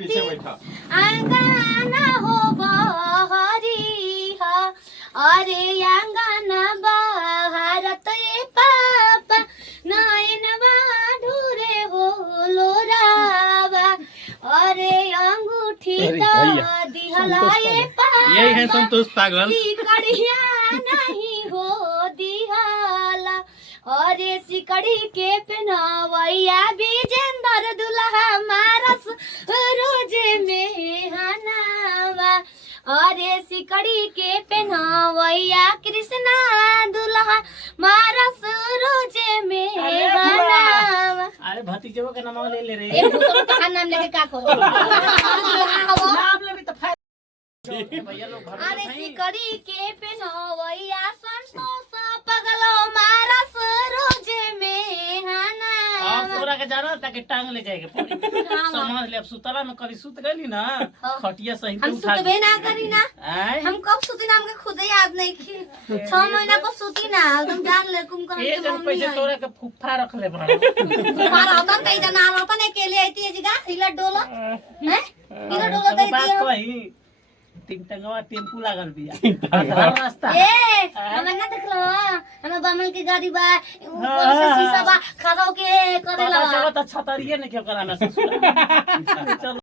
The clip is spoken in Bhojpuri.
पीछे बैठा अंगना हो बहरी हा अरे अंगना बहरत ये पापा नयनवा ढूरे हो लोरावा अरे अंगूठी तो दिहलाए यही है संतोष पागल सिकड़िया नहीं हो दिहाला अरे सिकड़ी के पहनावैया विजेंद्र दुल्हा मारस रोजे में हनावा अरे सिकड़ी के पहनावैया कृष्णा दुल्हा मारस रोजे में हनावा। अरे भतीजो के नाम ले ले रे ए भूसो का नाम लेके का करो नाम ले भी तो भैया लोग घर अरे सिकड़ी के पहनावैया संतोष पगलो मारस रोजे में हनावा। अब तोरा के जाना ताकि टांग ले जाएगा पूरी समझ ले अब सुतला में कभी सुत गली ना खटिया सही हम उठा सुतबे ना करी ना आय हम कब सुती ना हमके खुद याद नहीं की 6 महीना को सुती ना तुम जान ले कुम कर ए जन पैसे तोरा के फुफ्फा रख ले बड़ा तुम्हारा होता कई जना आवता ने के लिए आईती है जगह हिला डोला हैं हिला डोला दे बात दियो कही तीन टंगवा टेम्पू लागल बिया आधार रास्ता ए हमें ना देखलो हमें बमल की गाड़ी बा ऊपर से शीशा बा खड़ो के करेला चलो तो छतरिए नहीं क्यों कराना ससुर चलो